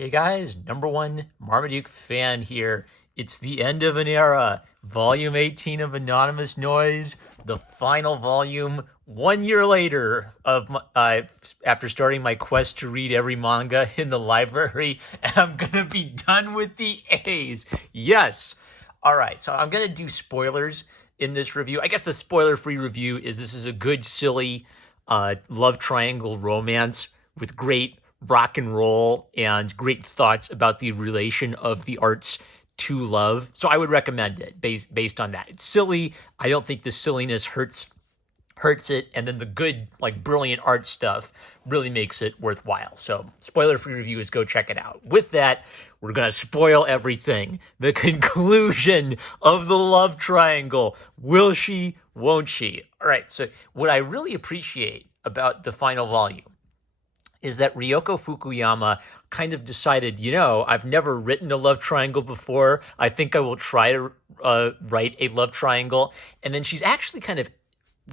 Hey guys, number one Marmaduke fan here. It's the end of an era. Volume 18 of Anonymous Noise, the final volume, 1 year later of after starting my quest to read every manga in the library, and I'm gonna be done with the A's. Yes. All right, so I'm gonna do spoilers in this review. I guess the spoiler-free review is this is a good, silly love triangle romance with great rock and roll and great thoughts about the relation of the arts to love. So I would recommend it based on that. It's silly. I don't think the silliness hurts it, and then the good, like, brilliant art stuff really makes it worthwhile. So spoiler-free review is go check it out. With that, we're gonna spoil everything. The conclusion of the love triangle. Will she, won't she? All right, so what I really appreciate about the final volume is that Ryoko Fukuyama kind of decided, I've never written a love triangle before. I think I will try to write a love triangle. And then she's actually kind of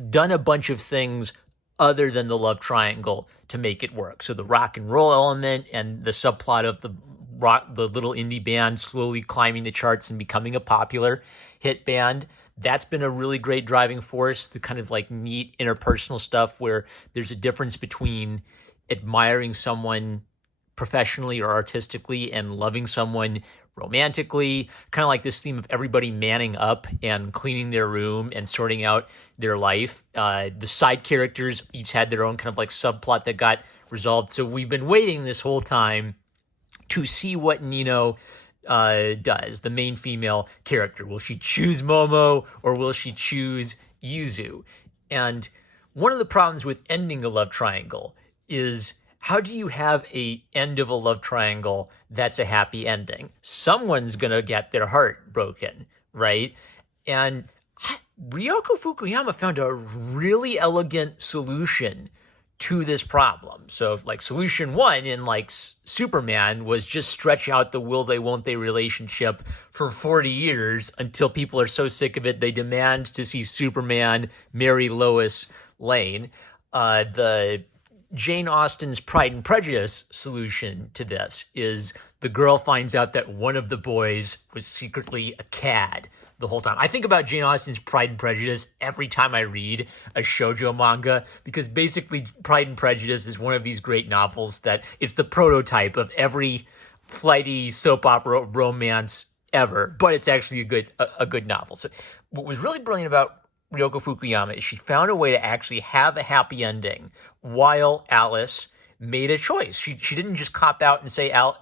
done a bunch of things other than the love triangle to make it work. So the rock and roll element and the subplot of the little indie band slowly climbing the charts and becoming a popular hit band, that's been a really great driving force. The kind of like neat interpersonal stuff where there's a difference between admiring someone professionally or artistically and loving someone romantically, kind of like this theme of everybody manning up and cleaning their room and sorting out their life. The side characters each had their own kind of like subplot that got resolved. So we've been waiting this whole time to see what Nino does, the main female character. Will she choose Momo or will she choose Yuzu? And one of the problems with ending a love triangle is, how do you have a end of a love triangle that's a happy ending? Someone's gonna get their heart broken, right? And Ryoko Fukuyama found a really elegant solution to this problem. So like solution one in like Superman was just stretch out the will they won't they relationship for 40 years until people are so sick of it they demand to see Superman marry Lois Lane. The Jane Austen's Pride and Prejudice solution to this is the girl finds out that one of the boys was secretly a cad the whole time. I think about Jane Austen's Pride and Prejudice every time I read a shoujo manga, because basically Pride and Prejudice is one of these great novels that it's the prototype of every flighty soap opera romance ever, but it's actually a good novel. So what was really brilliant about Ryoko Fukuyama is she found a way to actually have a happy ending while Alice made a choice. She didn't just cop out and say I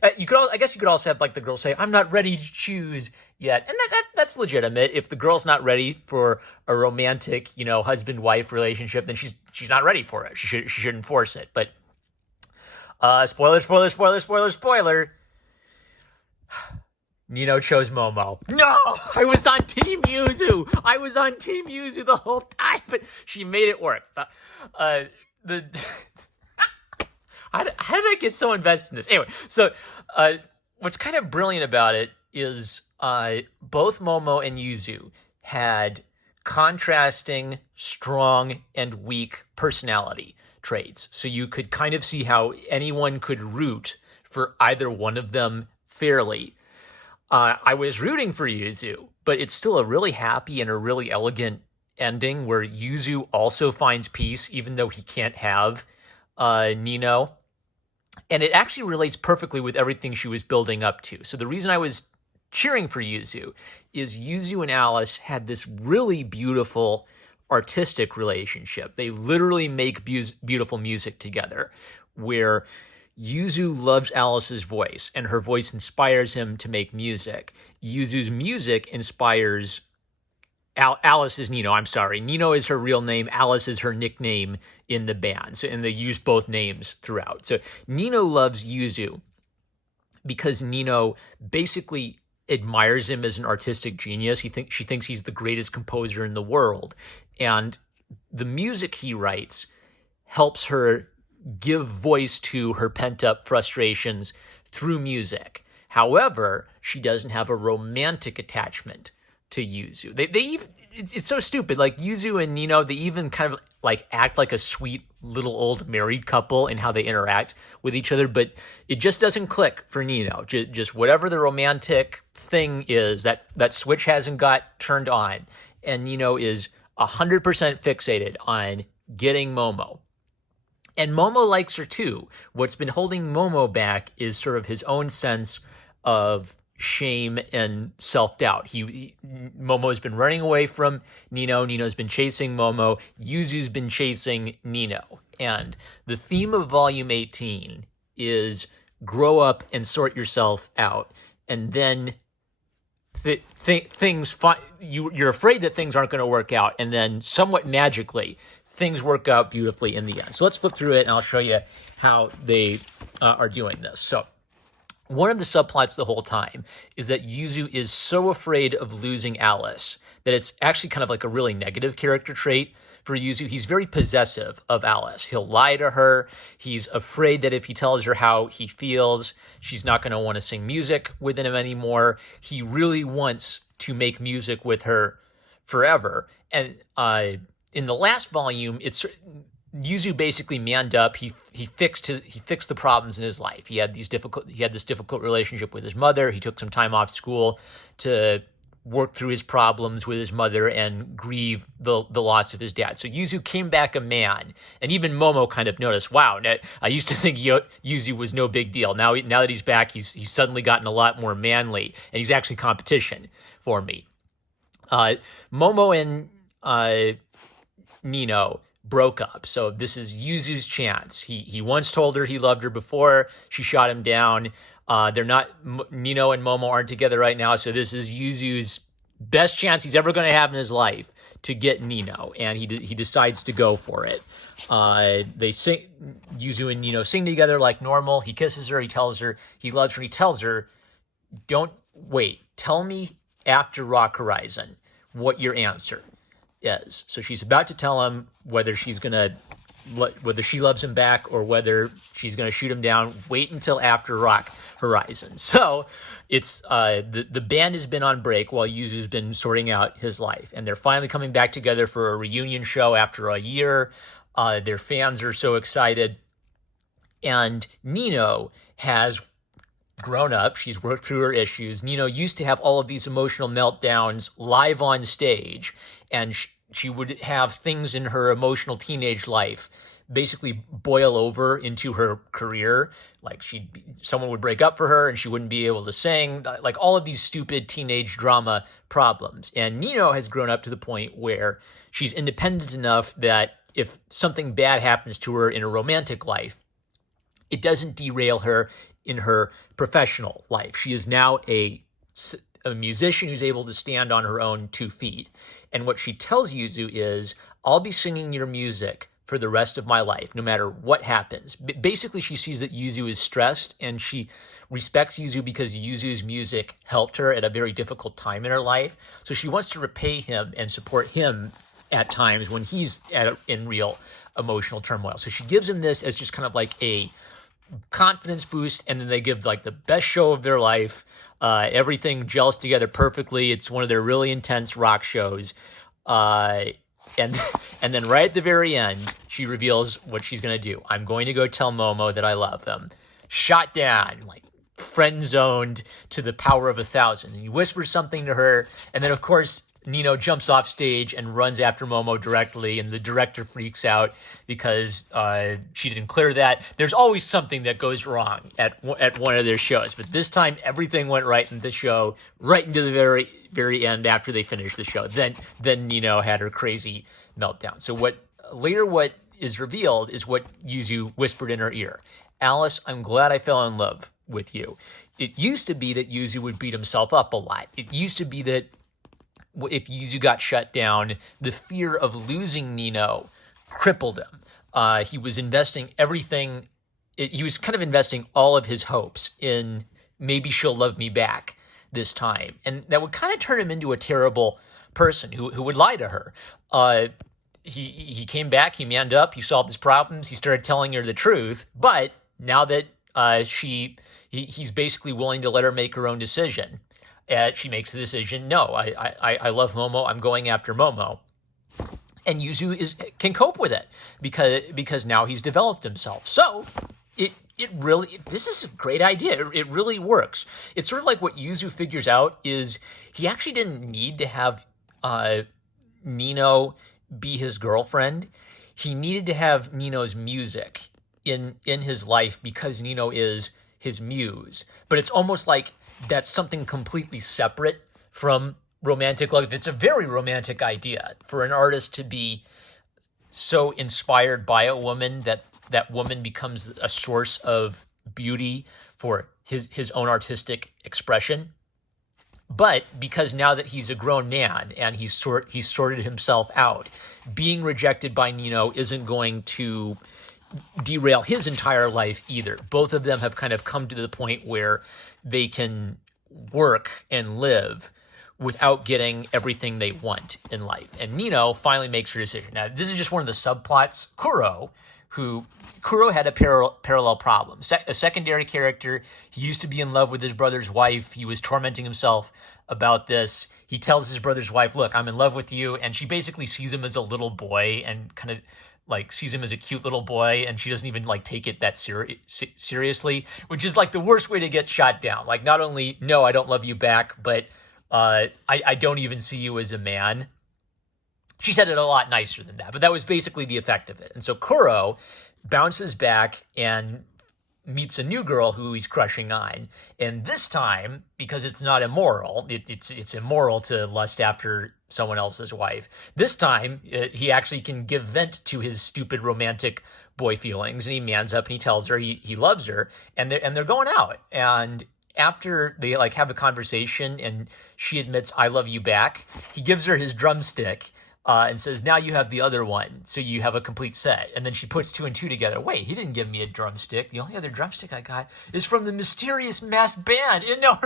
guess you could also have like the girl say, I'm not ready to choose yet. And that's legitimate. If the girl's not ready for a romantic, husband-wife relationship, then she's not ready for it. She shouldn't force it. But spoiler. Nino chose Momo. No! I was on Team Yuzu! The whole time, but she made it work. How did I get so invested in this? Anyway, so what's kind of brilliant about it is both Momo and Yuzu had contrasting, strong, and weak personality traits. So you could kind of see how anyone could root for either one of them fairly. I was rooting for Yuzu, but it's still a really happy and a really elegant ending where Yuzu also finds peace, even though he can't have Nino. And it actually relates perfectly with everything she was building up to. So the reason I was cheering for Yuzu is Yuzu and Alice had this really beautiful artistic relationship. They literally make beautiful music together, where Yuzu loves Alice's voice, and her voice inspires him to make music. Yuzu's music inspires Alice is Nino. I'm sorry. Nino is her real name. Alice is her nickname in the band. So, and they use both names throughout. So Nino loves Yuzu because Nino basically admires him as an artistic genius. She thinks he's the greatest composer in the world. And the music he writes helps her give voice to her pent-up frustrations through music. However, she doesn't have a romantic attachment to Yuzu. It's so stupid. Like Yuzu and Nino, they even kind of like act like a sweet little old married couple in how they interact with each other, but it just doesn't click for Nino. Just whatever the romantic thing is, that switch hasn't got turned on, and Nino is 100% fixated on getting Momo. And Momo likes her too. What's been holding Momo back is sort of his own sense of shame and self-doubt. Momo's been running away from Nino. Nino's been chasing Momo. Yuzu's been chasing Nino. And the theme of Volume 18 is grow up and sort yourself out. And then you're afraid that things aren't going to work out. And then somewhat magically, things work out beautifully in the end. So let's flip through it and I'll show you how they are doing this. So one of the subplots the whole time is that Yuzu is so afraid of losing Alice that it's actually kind of like a really negative character trait for Yuzu. He's very possessive of Alice. He'll lie to her. He's afraid that if he tells her how he feels, she's not going to want to sing music with him anymore. He really wants to make music with her forever. And in the last volume, Yuzu basically manned up. He fixed the problems in his life. He had this difficult relationship with his mother. He took some time off school to work through his problems with his mother and grieve the loss of his dad. So Yuzu came back a man, and even Momo kind of noticed, wow, I used to think Yuzu was no big deal. Now that he's back, he's suddenly gotten a lot more manly, and he's actually competition for me. Momo and Nino broke up. So this is Yuzu's chance. He once told her he loved her before. She shot him down. Nino and Momo aren't together right now. So this is Yuzu's best chance he's ever going to have in his life to get Nino. And he decides to go for it. They sing, Yuzu and Nino sing together like normal. He kisses her. He tells her he loves her. He tells her, don't wait. Tell me after Rock Horizon what your answer is. So she's about to tell him whether she loves him back or whether she's going to shoot him down. Wait until after Rock Horizon. So it's the band has been on break while Yuzu's been sorting out his life, and they're finally coming back together for a reunion show after a year. Their fans are so excited, and Nino has grown up. She's worked through her issues. Nino used to have all of these emotional meltdowns live on stage, and she would have things in her emotional teenage life basically boil over into her career. Like someone would break up for her and she wouldn't be able to sing, like all of these stupid teenage drama problems. And Nino has grown up to the point where she's independent enough that if something bad happens to her in a romantic life, it doesn't derail her in her professional life. She is now a musician who's able to stand on her own 2 feet. And what she tells Yuzu is, I'll be singing your music for the rest of my life, no matter what happens. Basically, she sees that Yuzu is stressed, and she respects Yuzu because Yuzu's music helped her at a very difficult time in her life. So she wants to repay him and support him at times when he's in real emotional turmoil. So she gives him this as just kind of like a confidence boost, and then they give like the best show of their life. Everything gels together perfectly. It's one of their really intense rock shows. And then right at the very end, she reveals what she's going to do. I'm going to go tell Momo that I love him. Shot down, like friend zoned to the power of 1,000. And he whispers something to her, and then of course Nino jumps off stage and runs after Momo directly, and the director freaks out because she didn't clear that. There's always something that goes wrong at one of their shows, but this time everything went right in the show, right into the very, very end after they finished the show. Then Nino had her crazy meltdown. So what is revealed is what Yuzu whispered in her ear. Alice, I'm glad I fell in love with you. It used to be that Yuzu would beat himself up a lot. It used to be that if Yuzu got shut down, the fear of losing Nino crippled him. He was investing everything. He was kind of investing all of his hopes in maybe she'll love me back this time. And that would kind of turn him into a terrible person who would lie to her. He came back, he manned up, he solved his problems, he started telling her the truth. But now that he's basically willing to let her make her own decision. She makes the decision, no, I love Momo, I'm going after Momo. and Yuzu can cope with it because now he's developed himself. So it really, this is a great idea. It really works. It's sort of like what Yuzu figures out is he actually didn't need to have Nino be his girlfriend. He needed to have Nino's music in his life because Nino is his muse. But it's almost like that's something completely separate from romantic love. It's a very romantic idea for an artist to be so inspired by a woman that that woman becomes a source of beauty for his own artistic expression. But because now that he's a grown man and he's sorted himself out, being rejected by Nino isn't going to derail his entire life either. Both of them have kind of come to the point where they can work and live without getting everything they want in life. And Nino finally makes her decision. Now, this is just one of the subplots. Kuro had a parallel problem. A secondary character. He used to be in love with his brother's wife. He was tormenting himself about this. He tells his brother's wife, look, I'm in love with you. And she basically sees him as a little boy and kind of like sees him as a cute little boy. And she doesn't even like take it that seriously, which is like the worst way to get shot down. Like not only, no, I don't love you back, but I don't even see you as a man. She said it a lot nicer than that, but that was basically the effect of it. And so Kuro bounces back and meets a new girl who he's crushing on. And this time, because it's not immoral, it's immoral to lust after someone else's wife. This time, he actually can give vent to his stupid romantic boy feelings, and he mans up and he tells her he loves her, and they're going out. And after they like have a conversation and she admits I love you back, he gives her his drumstick and says, now you have the other one, so you have a complete set. And then she puts two and two together. Wait, he didn't give me a drumstick. The only other drumstick I got is from the mysterious masked band. You know,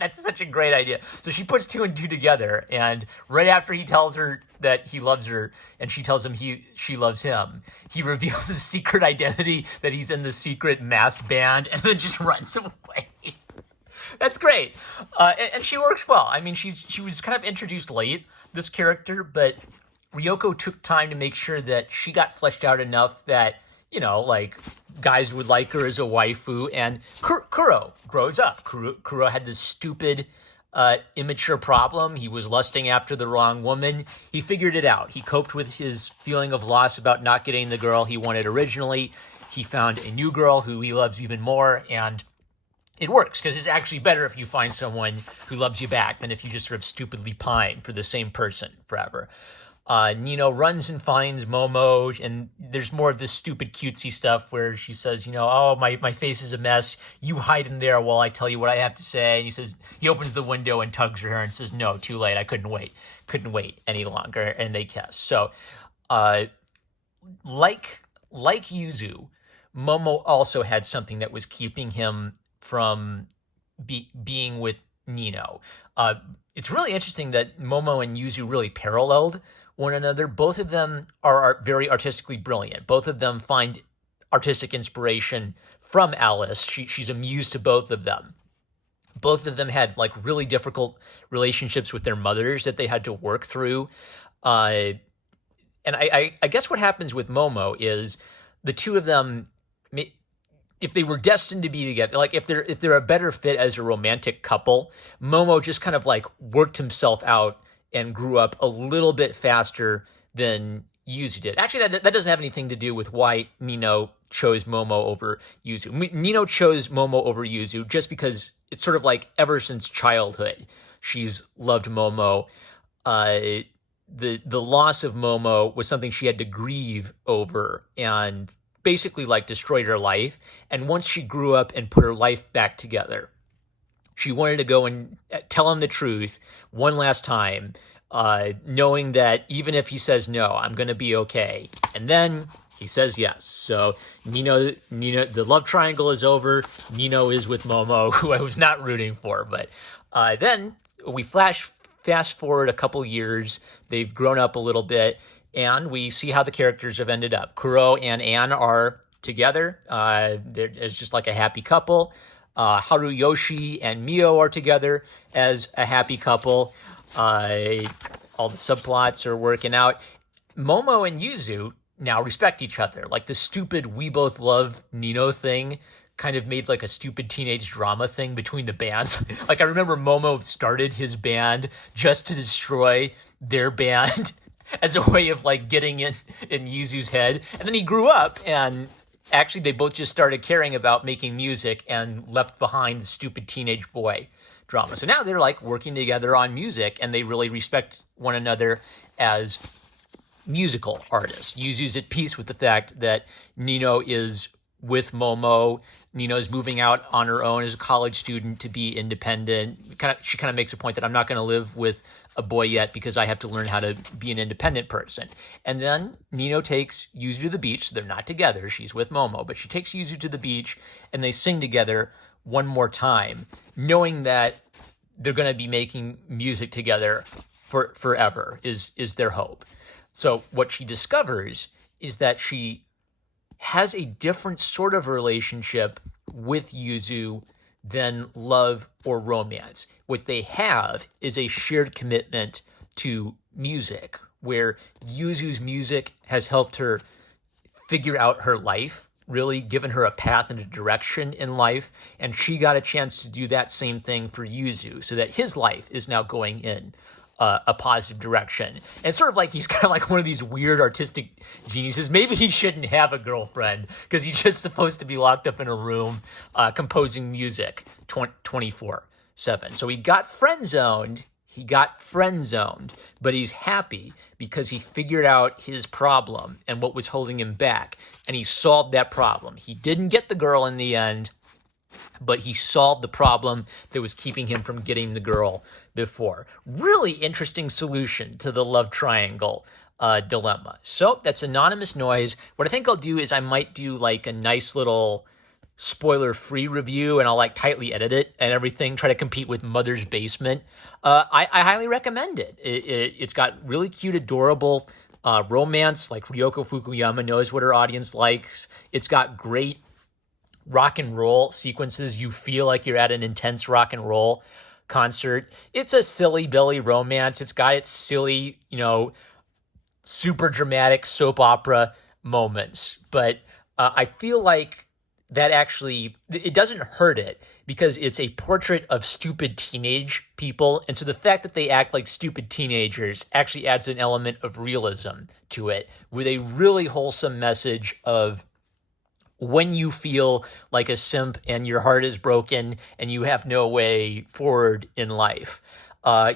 that's such a great idea. So she puts two and two together, and right after he tells her that he loves her and she tells him she loves him, he reveals his secret identity, that he's in the secret masked band, and then just runs away. That's great. And she works well. I mean, she was kind of introduced late, this character, but Ryoko took time to make sure that she got fleshed out enough that, you know, like, guys would like her as a waifu, and Kuro grows up. Kuro had this stupid, immature problem. He was lusting after the wrong woman. He figured it out. He coped with his feeling of loss about not getting the girl he wanted originally. He found a new girl who he loves even more, and it works, because it's actually better if you find someone who loves you back than if you just sort of stupidly pine for the same person forever. Nino runs and finds Momo, and there's more of this stupid cutesy stuff where she says, you know, oh, my face is a mess. You hide in there while I tell you what I have to say. And he opens the window and tugs her hair and says, no, too late. I couldn't wait any longer. And they kiss. So, like Yuzu, Momo also had something that was keeping him from being with Nino. It's really interesting that Momo and Yuzu really paralleled one another. Both of them are very artistically brilliant. Both of them find artistic inspiration from Alice. She's a muse to both of them. Both of them had like really difficult relationships with their mothers that they had to work through. And I guess what happens with Momo is the two of them, if they were destined to be together, like if they're a better fit as a romantic couple, Momo just kind of like worked himself out and grew up a little bit faster than Yuzu did. Actually, that doesn't have anything to do with why Nino chose Momo over Yuzu. Nino chose Momo over Yuzu just because it's sort of like ever since childhood, she's loved Momo. The loss of Momo was something she had to grieve over and basically like destroyed her life. And once she grew up and put her life back together, she wanted to go and tell him the truth one last time, knowing that even if he says no, I'm going to be okay. And then he says yes. So Nino, the love triangle is over. Nino is with Momo, who I was not rooting for. But then we fast forward a couple years. They've grown up a little bit, and we see how the characters have ended up. Kuro and Anne are together. It's just like a happy couple. Haruyoshi and Mio are together as a happy couple. All the subplots are working out. Momo and Yuzu now respect each other. Like the stupid "we both love Nino" thing kind of made like a stupid teenage drama thing between the bands. Like I remember Momo started his band just to destroy their band as a way of like getting in Yuzu's head. And then he grew up and actually they both just started caring about making music and left behind the stupid teenage boy drama. So now they're like working together on music and they really respect one another as musical artists. Yuzu's at peace with the fact that Nino is with Momo. Nino's moving out on her own as a college student to be independent. She kind of makes a point that I'm not going to live with a boy yet because I have to learn how to be an independent person. And then Nino takes Yuzu to the beach. So they're not together. She's with Momo, but she takes Yuzu to the beach and they sing together one more time, knowing that they're going to be making music together forever is their hope. So what she discovers is that she has a different sort of relationship with Yuzu than love or romance. What they have is a shared commitment to music, where Yuzu's music has helped her figure out her life, really given her a path and a direction in life, and she got a chance to do that same thing for Yuzu, so that his life is now going in a positive direction. And it's sort of like he's kind of like one of these weird artistic geniuses. Maybe he shouldn't have a girlfriend because he's just supposed to be locked up in a room composing music 24/7. So he got friend zoned. But he's happy because he figured out his problem and what was holding him back. And he solved that problem. He didn't get the girl in the end, but he solved the problem that was keeping him from getting the girl before. Really interesting solution to the love triangle dilemma. So that's Anonymous Noise. What I think I'll do is I might do like a nice little spoiler-free review, and I'll like tightly edit it and everything, try to compete with Mother's Basement. I highly recommend it. It's got really cute, adorable romance, like Ryoko Fukuyama knows what her audience likes. It's got great rock and roll sequences. You feel like you're at an intense rock and roll concert. It's a silly Billy romance. It's got its silly, super dramatic soap opera moments. But I feel like that actually, it doesn't hurt it because it's a portrait of stupid teenage people. And so the fact that they act like stupid teenagers actually adds an element of realism to it with a really wholesome message of when you feel like a simp and your heart is broken and you have no way forward in life,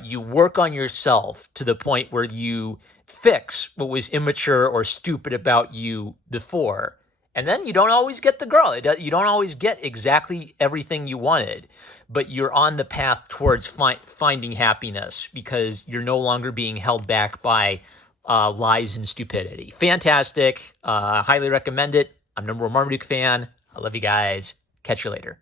you work on yourself to the point where you fix what was immature or stupid about you before. And then you don't always get the girl. You don't always get exactly everything you wanted, but you're on the path towards finding happiness because you're no longer being held back by lies and stupidity. Fantastic. Highly recommend it. I'm #1 Marmaduke fan. I love you guys. Catch you later.